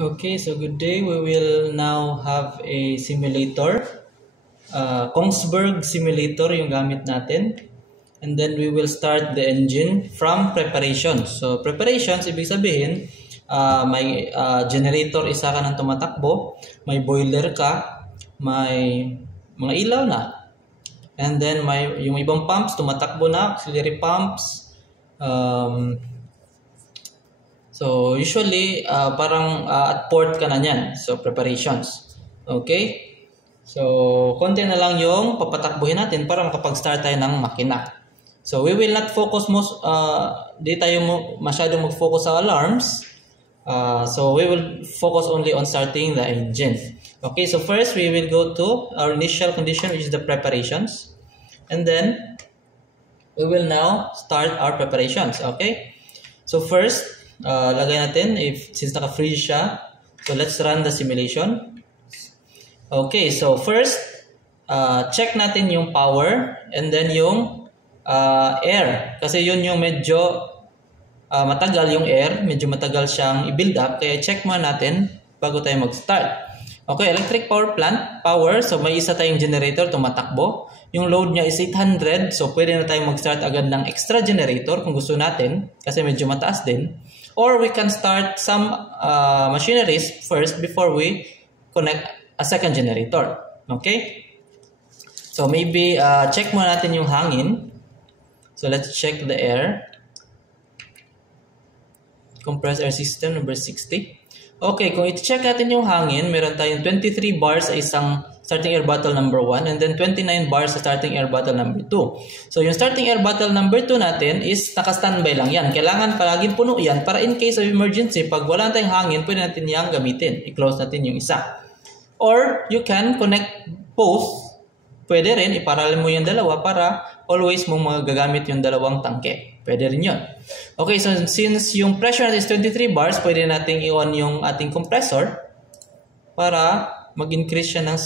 Okay, so good day. We will now have a simulator. Kongsberg simulator yung gamit natin. And then we will start the engine from preparation. So preparations, ibig sabihin, may generator isa ka ng tumatakbo, may boiler ka, may mga ilaw na. And then may yung ibang pumps tumatakbo na, auxiliary pumps. So usually parang at port ka na niyan. So preparations. Okay? So konti na lang yung papatakbuhin natin para makapag-start tayo ng makina. So we will not focus di tayo masyadong mag-focus sa alarms. So we will focus only on starting the engine. Okay, so first we will go to our initial condition, which is the preparations. And then we will now start our preparations. Okay? So first, lagay natin, since naka-freeze siya, so let's run the simulation. Okay, so first, check natin yung power and then yung air. Kasi yun yung medyo matagal yung air, medyo matagal siyang i-build up. Kaya check muna natin bago tayo mag-start. Okay, electric power plant, power. So may isa tayong generator tumatakbo. Yung load niya is 800. So pwede na tayong mag-start agad ng extra generator kung gusto natin. Kasi medyo mataas din. Or we can start some machineries first before we connect a second generator. Okay? So maybe check muna natin yung hangin. So let's check the air. Compressed air system number 60. Okay, kung i-check natin yung hangin, meron tayong 23 bars sa isang starting air bottle number 1 and then 29 bars sa starting air bottle number 2. So yung starting air bottle number 2 natin is naka-standby lang yan. Kailangan palaging puno yan para in case of emergency, pag wala tayong hangin, pwede natin yang gamitin. I-close natin yung isa. Or you can connect both. Pwede rin, iparallel mo yung dalawa para always mong magagamit yung dalawang tangke. Pwede rin yun. Okay, so since yung pressure natin is 23 bars, pwede natin i-on yung ating compressor para mag-increase siya ng...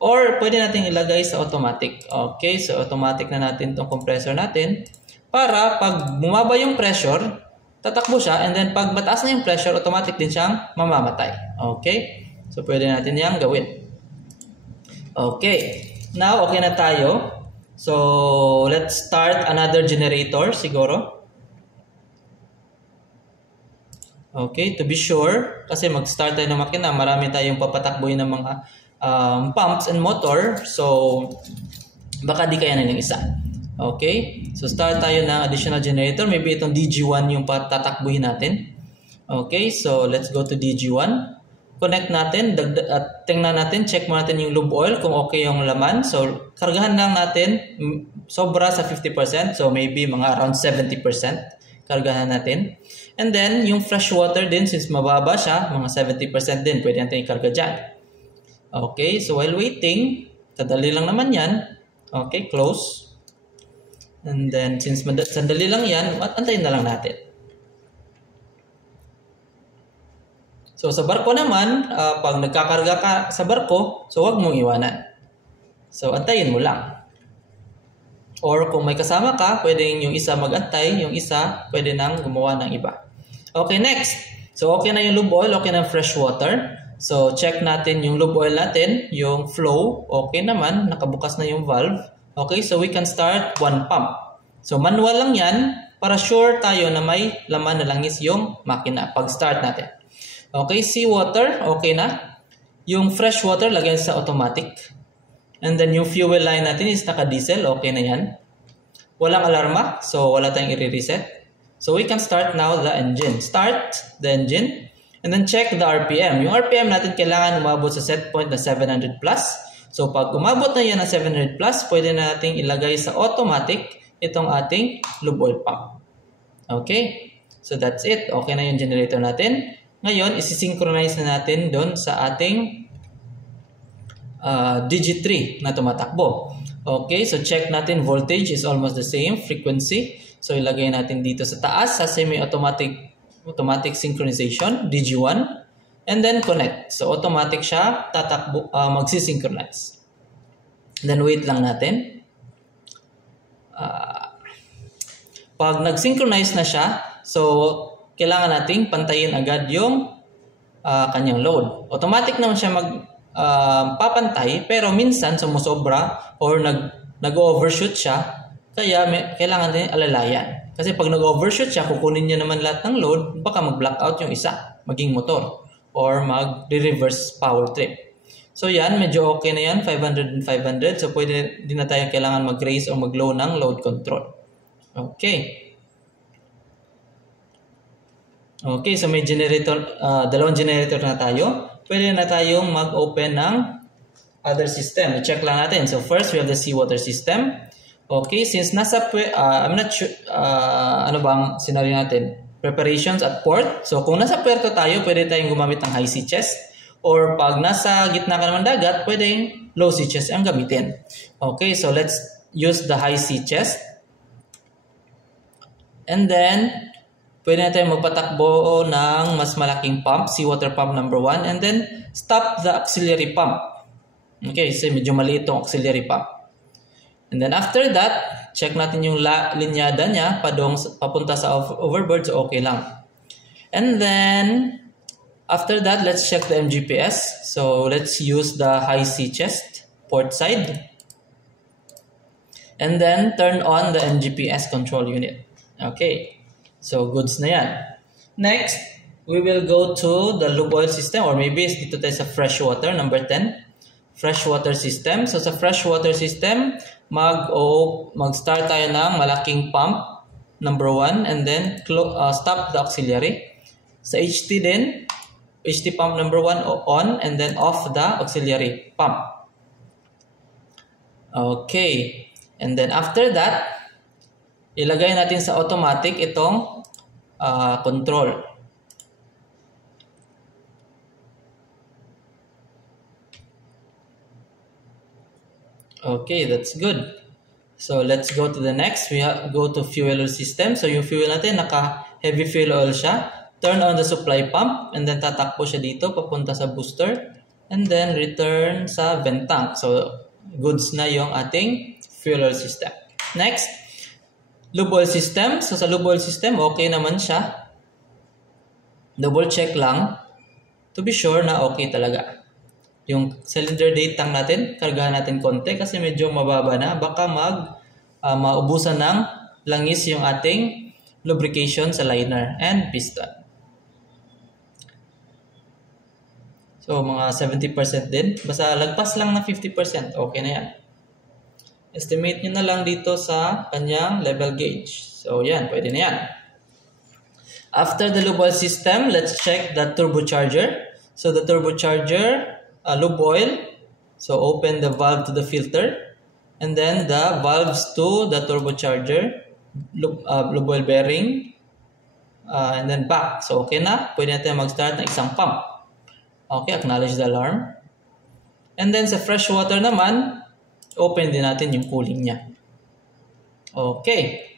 Or pwede natin ilagay sa automatic. Okay, so automatic na natin itong compressor natin para pag bumaba yung pressure, tatakbo siya, and then pag mataas na yung pressure, automatic din siyang mamamatay. Okay? So pwede natin yang gawin. Okay. Now, okay na tayo. So, let's start another generator siguro. Okay, to be sure, kasi mag-start tayo ng makina, marami tayong papatakbuhin ng mga pumps and motor. So, baka di kaya na ng isa. Okay, so start tayo ng additional generator. Maybe itong DG1 yung patatakbuhin natin. Okay, so let's go to DG1. Connect natin, tingnan natin, check mo natin yung lube oil kung okay yung laman. So, kargahan lang natin, sobra sa 50%. So, maybe mga around 70% kargahan natin. And then, yung fresh water din, since mababa siya, mga 70% din, pwede natin ikarga dyan. Okay, so while waiting, sadali lang naman yan. Okay, close. And then, since sandali lang yan, antayin na lang natin. So sa barko naman, pag nagkakarga ka sa barko, so wag mong iwanan. So antayin mo lang. Or kung may kasama ka, pwedeng yung isa mag-antay, yung isa pwede nang gumawa ng iba. Okay, next. So okay na yung lube oil, okay na yung fresh water. So check natin yung lube oil natin, yung flow, okay naman, nakabukas na yung valve. Okay, so we can start one pump. So manual lang yan, para sure tayo na may laman na langis yung makina pag start natin. Okay, seawater, okay na. Yung fresh water, lagyan sa automatic. And then yung fuel line natin is naka-diesel, okay na yan. Walang alarma, so wala tayong i-reset. So we can start now the engine. Start the engine, and then check the RPM. Yung RPM natin kailangan umabot sa set point na 700 plus. So pag umabot na yan na 700 plus, pwede na natin ilagay sa automatic itong ating lube oil pump. Okay, so that's it. Okay na yung generator natin. Ngayon, isi-synchronize na natin doon sa ating DG3 na tumatakbo. Okay, so check natin, voltage is almost the same, frequency. So ilagay natin dito sa taas sa semi-automatic synchronization, DG1. And then connect. So automatic siya, tatakbo, magsisynchronize. Then wait lang natin. Pag nag-synchronize na siya, so kailangan nating pantayin agad yung kanyang load. Automatic naman siya papantay, pero minsan sumusobra or nag-overshoot siya, kaya kailangan din alalayan. Kasi pag nag-overshoot siya, kukunin niya naman lahat ng load, baka mag-blackout yung isa, maging motor, or mag-reverse power trip. So yan, medyo okay na yan, 500 and 500. So pwede din na tayo kailangan mag-raise o mag-low ng load control. Okay. Okay, so may generator, dalawang generator na tayo. Pwede na tayong mag-open ng other system. I-check lang natin. So first, we have the seawater system. Okay, since nasa, I'm not sure, ano bang scenario natin? Preparations at port. So kung nasa puerto tayo, pwede tayong gumamit ng high sea chest. Or pag nasa gitna ka naman dagat, pwedeng low sea chest ang gamitin. Okay, so let's use the high sea chest. And then, pwede na tayo magpatakbo ng mas malaking pump, seawater pump number 1, and then stop the auxiliary pump. Okay, so medyo maliit itong auxiliary pump. And then after that, check natin yung linyada niya papunta sa overboard, so okay lang. And then, after that, let's check the MGPS. So let's use the high sea chest, port side. And then turn on the MGPS control unit. Okay. So, goods na yan. Next, we will go to the lube oil system or maybe dito tayo sa freshwater, number 10. Freshwater system. So, sa freshwater system, mag-start tayo ng malaking pump, number 1, and then stop the auxiliary. Sa HT din, HT pump number 1 on and then off the auxiliary pump. Okay. And then after that, ilagay natin sa automatic itong control. Okay, that's good. So let's go to the next. We go to fuel oil system. So yung fuel natin, naka-heavy fuel oil siya. Turn on the supply pump and then tatakbo siya dito papunta sa booster and then return sa vent tank. So goods na yung ating fuel oil system. Next, lube oil system. So sa lube oil system, okay naman siya. Double check lang to be sure na okay talaga. Yung cylinder date tank natin, kargahan natin konti kasi medyo mababa na. Baka maubusan ng langis yung ating lubrication sa liner and piston. So mga 70% din. Basta lagpas lang na 50%. Okay na yan. Estimate nyo na lang dito sa kanyang level gauge. So, yan. Pwede na yan. After the lube oil system, let's check the turbocharger. So, the turbocharger, lube oil. So, open the valve to the filter. And then, the valves to the turbocharger. Lube oil bearing. And then, back. So, okay na. Pwede natin mag-start ng isang pump. Okay, acknowledge the alarm. And then, sa fresh water naman, open din natin yung cooling niya. Okay.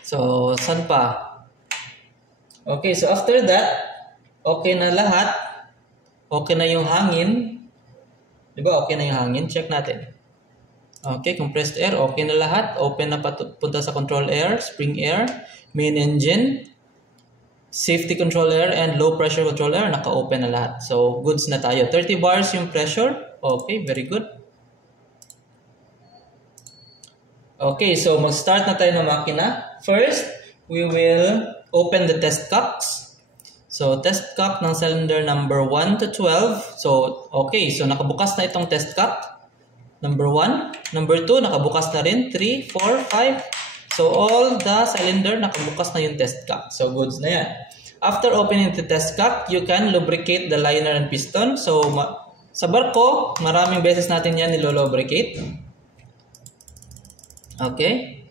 So, saan pa? Okay, so after that, okay na lahat. Okay na yung hangin. Diba? Okay na yung hangin. Check natin. Okay, compressed air. Okay na lahat. Open na punta sa control air, spring air, main engine, safety control air, and low pressure control air. Naka-open na lahat. So, goods na tayo. 30 bars yung pressure. Okay, very good. Okay, so mag-start na tayo ng makina. First, we will open the test cocks. So, test cock ng cylinder number 1 to 12. So, okay. So, nakabukas na itong test cock. Number 1. Number 2, nakabukas na rin. 3, 4, 5. So, all the cylinder, nakabukas na yung test cock. So, goods na yan. After opening the test cock, you can lubricate the liner and piston. So, sa barko, maraming beses natin yan nilolubricate. Okay.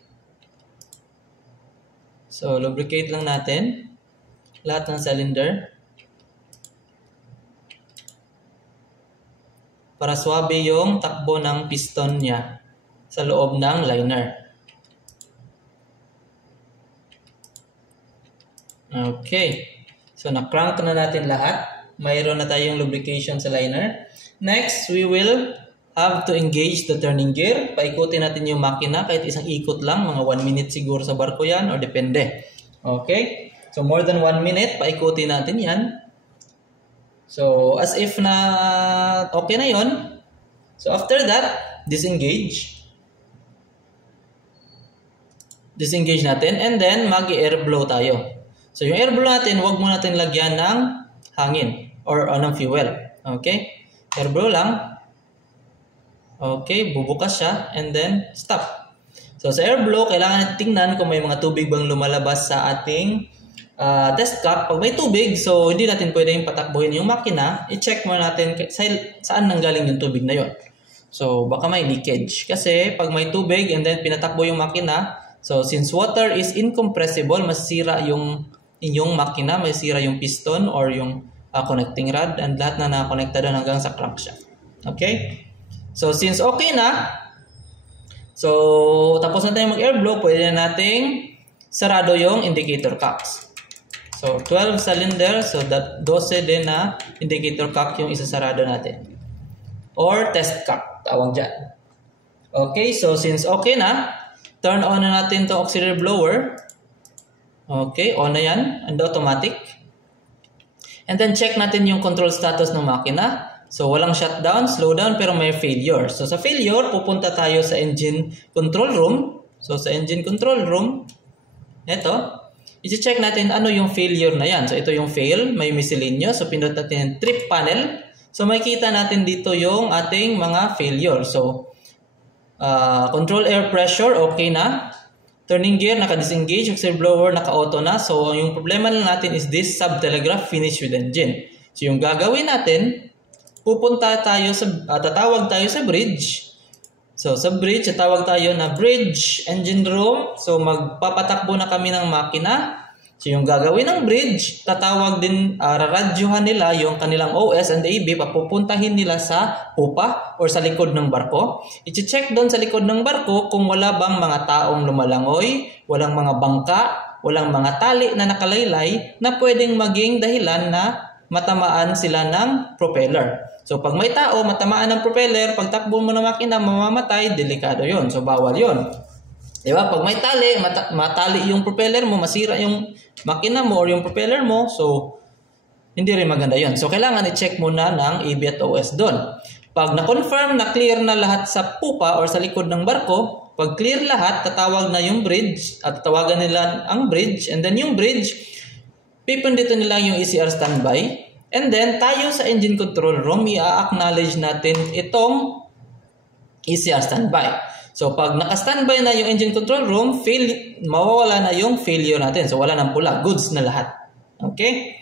So, lubricate lang natin lahat ng cylinder para swabe yung takbo ng piston niya sa loob ng liner. Okay. So, na-crank na natin lahat. Mayroon na tayong lubrication sa liner. Next, we will have to engage the turning gear. Paikutin natin yung makina kahit isang ikot lang. Mga 1 minute siguro sa barko yan or depende. Okay? So more than 1 minute, paikutin natin yan. So, as if na okay na yon. So, after that, disengage. Disengage natin and then mag-air blow tayo. So, yung air blow natin, huwag mo natin lagyan ng hangin or ng fuel. Okay? Air blow lang. Okay, bubukas siya and then stop. So, sa air blow, kailangan natin tingnan kung may mga tubig bang lumalabas sa ating test cup. Pag may tubig, so hindi natin pwedeng patakbuhin yung makina. I-check mo natin saan nanggaling yung tubig na yon. So, baka may leakage. Kasi pag may tubig and then pinatakbo yung makina, so, since water is incompressible, masisira yung inyong makina, masisira yung piston or yung connecting rod and lahat na nakakonekta doon hanggang sa crankshaft. Okay? So, since okay na, so, tapos na tayo mag-air blow, pwede na nating sarado yung indicator cocks. So, 12 cylinder, so that 12 din na indicator cock yung isasarado natin. Or test cock, tawag dyan. Okay, so since okay na, turn on na natin itong auxiliary blower. Okay, on na yan. And automatic. And then check natin yung control status ng makina. So walang shutdown, slowdown, pero may failure. So sa failure, pupunta tayo sa engine control room. So sa engine control room, ito, i-check natin ano yung failure na yan. So ito yung fail, may miscellaneous. So pindot natin yung trip panel. So makikita natin dito yung ating mga failure. So control air pressure, okay na. Turning gear, naka-disengage. Auxiliary blower, naka-auto na. So, yung problema lang natin is this sub-telegraph finish with engine. So, yung gagawin natin, pupunta tayo sa, tatawag tayo sa bridge. So, sa bridge, tatawag tayo na bridge engine room. So, magpapatakbo na kami ng makina. So, yung gagawin ng bridge, tatawag din, raradyohan nila yung kanilang OS and AB, papupuntahin nila sa pupa or sa likod ng barko. I-check doon sa likod ng barko kung wala bang mga taong lumalangoy, walang mga bangka, walang mga tali na nakalaylay na pwedeng maging dahilan na matamaan sila ng propeller. So, pag may tao, matamaan ng propeller, pag takbo mo ng makina, mamamatay, delikado yon. So, bawal yon. Diba? Pag may tali, matali yung propeller mo, masira yung makina mo or yung propeller mo, so hindi rin maganda yon. So kailangan i-check muna ng AB at OS doon. Pag na-confirm na clear na lahat sa pupa or sa likod ng barko, pag clear lahat, tatawag na yung bridge at tawagan nila ang bridge and then yung bridge, pipindito nila yung ECR standby and then tayo sa engine control room, i-acknowledge natin itong ECR standby. So, pag naka-standby na yung engine control room, mawawala na yung failure natin. So, wala nang pula. Goods na lahat. Okay?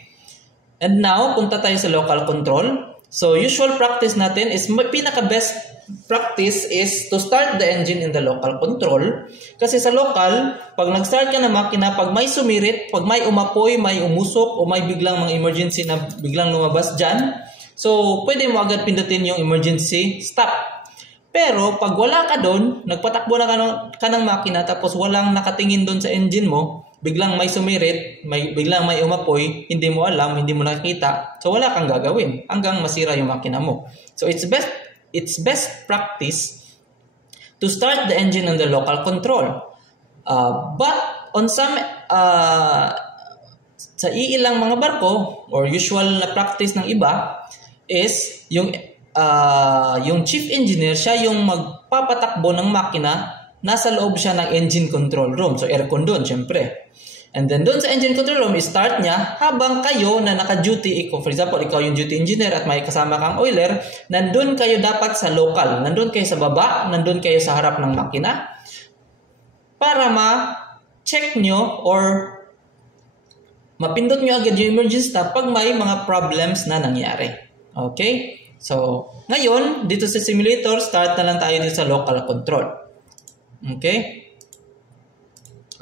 And now, punta tayo sa local control. So, usual practice natin is, pinaka-best practice is to start the engine in the local control. Kasi sa local, pag nag-start ka na makina, pag may sumirit, pag may umapoy, may umusok, o may biglang mga emergency na biglang lumabas dyan, so, pwede mo agad pindutin yung emergency stop. Pero pag wala ka doon, nagpatakbo na ka ng makina tapos walang nakatingin doon sa engine mo, biglang may sumirit, biglang may umapoy, hindi mo alam, hindi mo nakita, so wala kang gagawin hanggang masira yung makina mo. So it's best practice to start the engine on the local control. But on some sa iilang mga barko or usual na practice ng iba is yung chief engineer, siya yung magpapatakbo ng makina, nasa loob siya ng engine control room. So, aircon doon, syempre. And then doon sa engine control room, start niya habang kayo na naka-duty, for example, ikaw yung duty engineer at may kasama kang oiler, nandun kayo dapat sa local. Nandun kayo sa baba, nandun kayo sa harap ng makina para ma-check nyo or mapindot nyo agad yung emergency stop pag may mga problems na nangyari. Okay? So, ngayon, dito sa simulator, start na lang tayo dito sa local control. Okay?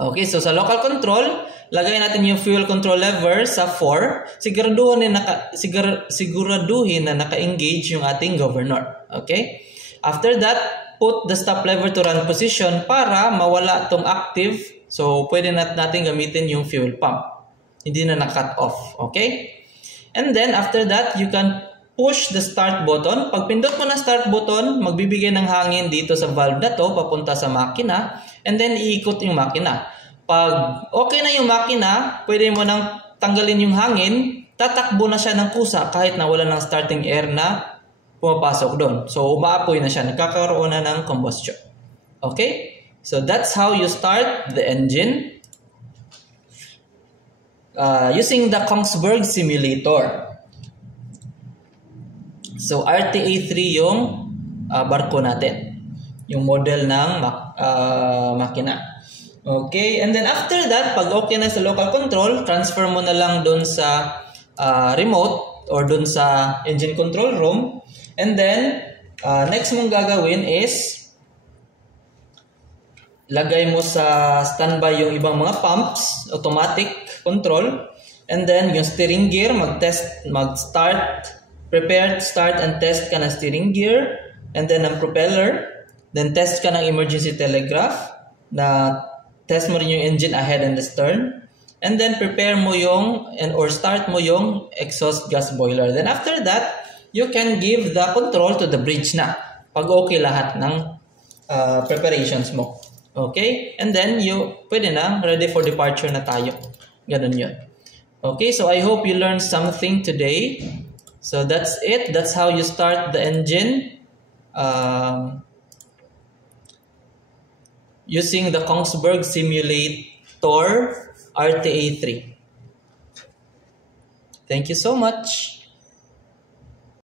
Okay, so sa local control, lagay natin yung fuel control lever sa 4. Siguraduhin na naka-engage yung ating governor. Okay? After that, put the stop lever to run position para mawala itong active. So, pwede natin gamitin yung fuel pump. Hindi na na-cut off. Okay? And then, after that, you can push the start button. Pag pindot mo na start button, magbibigay ng hangin dito sa valve na to, papunta sa makina, and then iikot yung makina. Pag okay na yung makina, pwede mo nang tanggalin yung hangin, tatakbo na siya ng kusa kahit na wala ng starting air na pumapasok doon. So, umaapoy na siya. Nagkakaroon na ng combustion. Okay? So, that's how you start the engine using the Kongsberg simulator. So, RTA3 yung barko natin. Yung model ng makina. Okay? And then, after that, pag okay na sa local control, transfer mo na lang doon sa remote or doon sa engine control room. And then, next mong gagawin is lagay mo sa standby yung ibang mga pumps, automatic control. And then, yung steering gear, mag-start, prepare, start, and test ka ng steering gear. And then, ang propeller. Then, test ka ng emergency telegraph. Test mo rin yung engine ahead and the stern. And then, prepare mo or start mo yung exhaust gas boiler. Then, after that, you can give the control to the bridge na. Pag okay lahat ng preparations mo. Okay? And then, pwede na, ready for departure na tayo. Ganun yun. Okay, so I hope you learned something today. So, that's it. That's how you start the engine using the Kongsberg Simulator RTA3. Thank you so much.